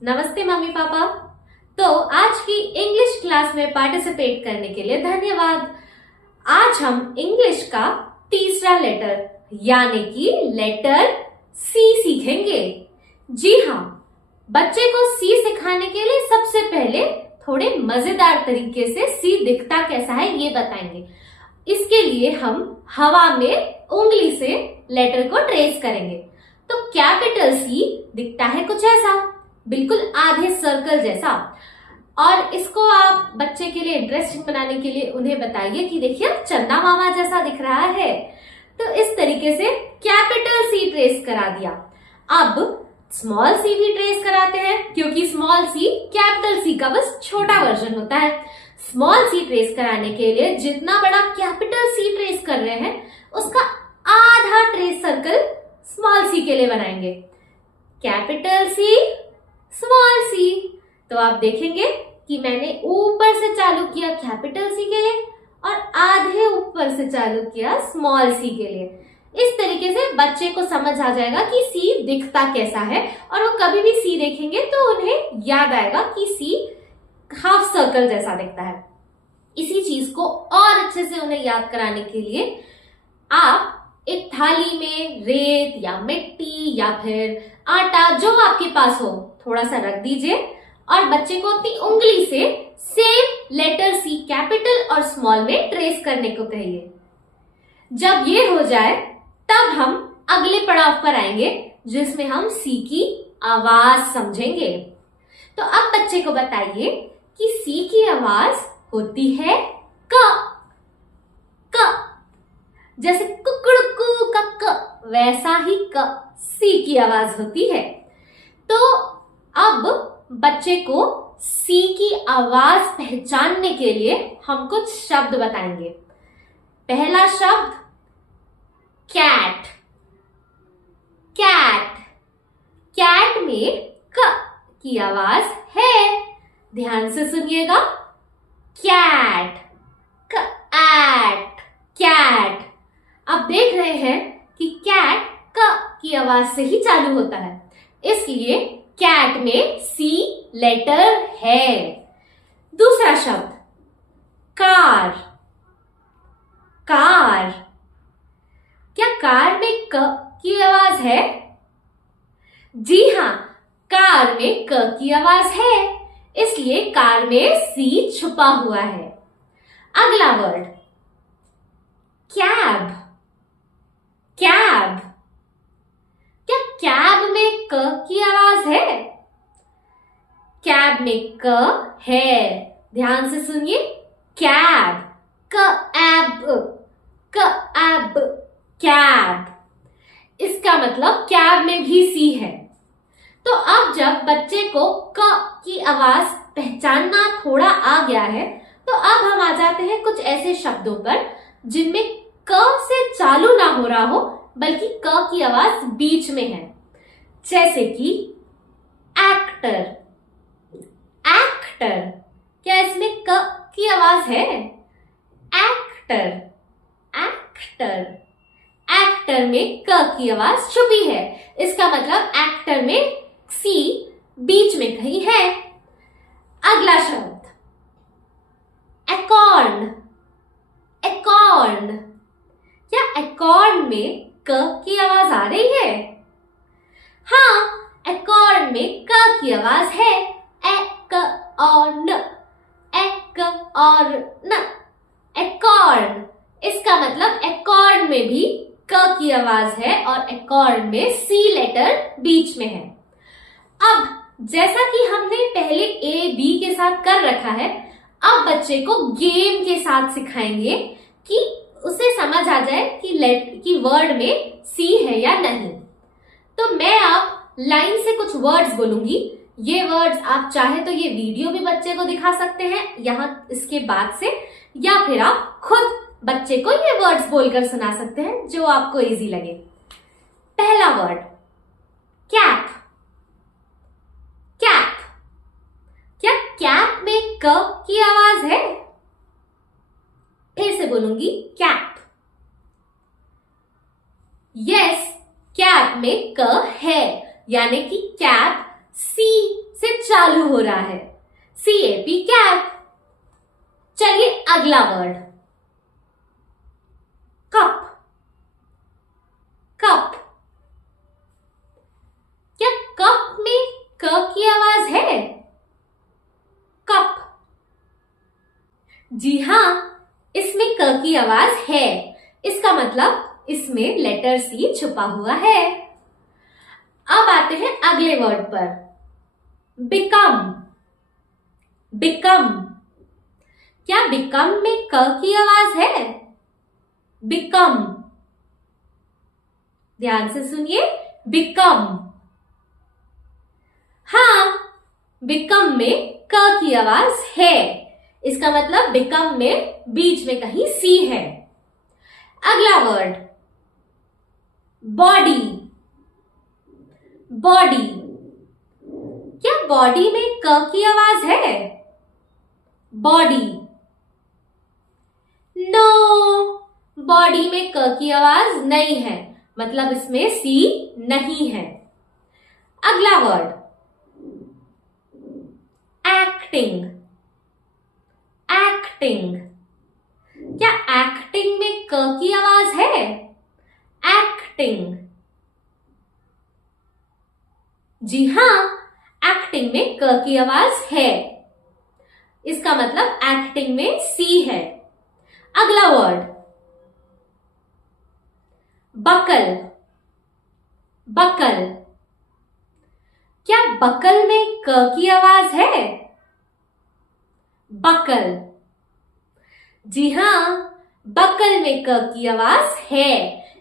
नमस्ते mummy papa. तो आज की इंग्लिश क्लास में पार्टिसिपेट करने के लिए धन्यवाद। आज हम इंग्लिश का तीसरा लेटर यानी कि लेटर सी सीखेंगे। जी हाँ, बच्चे को सी सिखाने के लिए सबसे पहले थोड़े मजेदार तरीके से सी दिखता कैसा है ये बताएंगे। इसके लिए हम हवा में उंगली से लेटर को ट्रेस करेंगे। तो कैपिटल सी दिखता है कुछ ऐसा, बिल्कुल आधे सर्कल जैसा। और इसको आप बच्चे के लिए इंटरेस्टिंग बनाने के लिए उन्हें बताइए कि देखिए चंदा मामा जैसा दिख रहा है। तो इस तरीके से कैपिटल सी ट्रेस करा दिया। अब स्मॉल सी भी ट्रेस कराते हैं, क्योंकि स्मॉल सी कैपिटल सी का बस छोटा वर्जन होता है। स्मॉल सी ट्रेस कराने के लिए जितना बड़ा कैपिटल सी ट्रेस कर रहे हैं उसका आधा ट्रेस सर्कल स्मॉल सी के लिए बनाएंगे। Capital C small C. तो आप देखेंगे कि मैंने ऊपर से चालू किया कैपिटल सी के लिए और आधे ऊपर से चालू किया स्मॉल सी के लिए। इस तरीके से बच्चे को समझ आ जाएगा कि सी दिखता कैसा है, और वो कभी भी सी देखेंगे तो उन्हें याद आएगा कि सी हाफ सर्कल जैसा दिखता है। इसी चीज को और अच्छे से उन्हें याद कराने के लिए आप एक थाली में रेत या मिट्टी या फिर आटा जो आपके पास हो थोड़ा सा रख दीजिए और बच्चे को अपनी उंगली से सेम लेटर सी कैपिटल और स्मॉल में ट्रेस करने को कहिए। जब ये हो जाए तब हम अगले पड़ाव पर आएंगे जिसमें हम सी की आवाज समझेंगे। तो अब बच्चे को बताइए कि सी की आवाज होती है क। क जैसे कुकड़कू का क, वैसा ही क सी की आवाज होती है। तो अब बच्चे को सी की आवाज पहचानने के लिए हम कुछ शब्द बताएंगे। पहला शब्द कैट। कैट, कैट में क की आवाज है। ध्यान से सुनिएगा। Cat, cat, cat. आप देख रहे हैं कि कैट क की आवाज से ही चालू होता है, इसलिए कैट में सी लेटर है। दूसरा शब्द कार। कार, क्या कार में क की आवाज है? जी हाँ, कार में क की आवाज है, इसलिए कार में सी छुपा हुआ है। अगला वर्ड कैब। कैब, क्या कैब में क की आवाज है? कैब में क है। ध्यान से सुनिए। कैब, क एब, क एब, कैब। इसका मतलब कैब में भी सी है। तो अब जब बच्चे को क की आवाज पहचानना थोड़ा आ गया है, तो अब हम आ जाते हैं कुछ ऐसे शब्दों पर जिनमें क से चालू ना हो रहा हो बल्कि क की आवाज बीच में है। जैसे कि एक्टर। एक्टर, क्या इसमें क की आवाज है? Actor, actor. एक्टर में क की आवाज छुपी है, इसका मतलब एक्टर में सी बीच में कहीं है। अगला शब्द एकॉर्न। एकॉर्न, क्या एकॉर्न में क की आवाज आ रही है? हाँ, एकॉर्न में क की आवाज है। एक और न, एक और न, एकॉर्न। इसका मतलब एकॉर्न में भी क की आवाज है और एकॉर्न में सी लेटर बीच में है। अब जैसा कि हमने पहले ए बी के साथ कर रखा है, अब बच्चे को गेम के साथ सिखाएंगे कि उसे समझ आ जाए कि वर्ड में सी है या नहीं। तो मैं आप लाइन से कुछ वर्ड्स बोलूंगी। ये वर्ड्स आप चाहे तो ये वीडियो भी बच्चे को दिखा सकते हैं यहाँ इसके बाद से, या फिर आप खुद बच्चे को ये वर्ड्स बोलकर सुना सकते हैं जो आपको इजी लगे। पहला वर्ड कैप। कैप, क्या कैप में क की आवाज है? फिर से बोलूंगी कैप। यस, कैप में क है, यानी कि कैप सी से चालू हो रहा है, CAP कैप। चलिए अगला वर्ड, कप। कप, क्या कप में क की आवाज है? कप। जी हां, इसमें क की आवाज है। इसका मतलब इसमें लेटर C छुपा हुआ है। अब आते हैं अगले वर्ड पर, बिकम। बिकम, क्या बिकम में क की आवाज है? बिकम, ध्यान से सुनिए, बिकम। हाँ, बिकम में क की आवाज है। इसका मतलब बिकम में बीच में कहीं C है। अगला वर्ड, बॉडी। बॉडी, क्या बॉडी में क की आवाज है? बॉडी। नो, बॉडी में क की आवाज नहीं है, मतलब इसमें C नहीं है। अगला वर्ड, एक्टिंग। एक्टिंग, क्या एक्टिंग में क की आवाज है? एक्टिंग। जी हां, एक्टिंग में क की आवाज है। इसका मतलब एक्टिंग में C है। अगला वर्ड, बकल। बकल, क्या बकल में क की आवाज है? बकल। जी हां, बकल में क की आवाज है।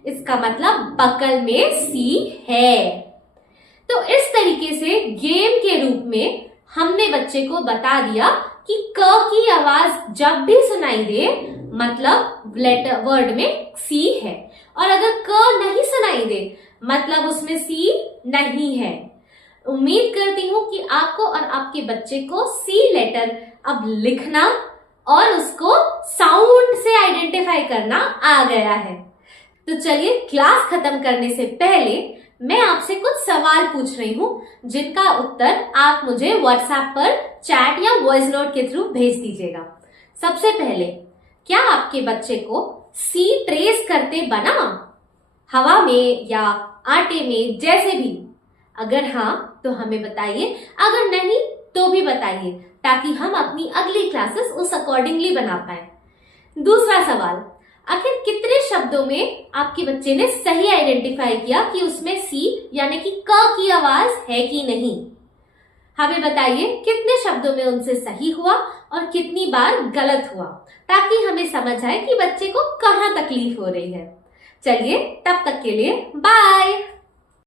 इसका मतलब बकल में C है। तो इस तरीके से गेम के रूप में हमने बच्चे को बता दिया कि क की आवाज जब भी सुनाई दे मतलब लेटर वर्ड में C है, और अगर क नहीं सुनाई दे मतलब उसमें C नहीं है। उम्मीद करती हूं कि आपको और आपके बच्चे को C लेटर अब लिखना और उसको साउंड से आइडेंटिफाई करना आ गया है। तो चलिए, क्लास खत्म करने से पहले मैं आपसे कुछ सवाल पूछ रही हूं, जिनका उत्तर आप मुझे व्हाट्सएप पर चैट या वॉइस नोट के थ्रू भेज दीजिएगा। सबसे पहले, क्या आपके बच्चे को C ट्रेस करते बना? हवा में या आटे में, जैसे भी। अगर हाँ तो हमें बताइए, अगर नहीं तो भी बताइए, ताकि हम अपनी अगली क्लासेस उस अकॉर्डिंगली बना पाए। दूसरा सवाल, आखिर कितने शब्दों में आपके बच्चे ने सही आइडेंटिफाई किया कि उसमें C यानी कि क की आवाज है कि नहीं? हमें बताइए कितने शब्दों में उनसे सही हुआ और कितनी बार गलत हुआ, ताकि हमें समझ आए कि बच्चे को कहाँ तकलीफ हो रही है। चलिए, तब तक के लिए बाय।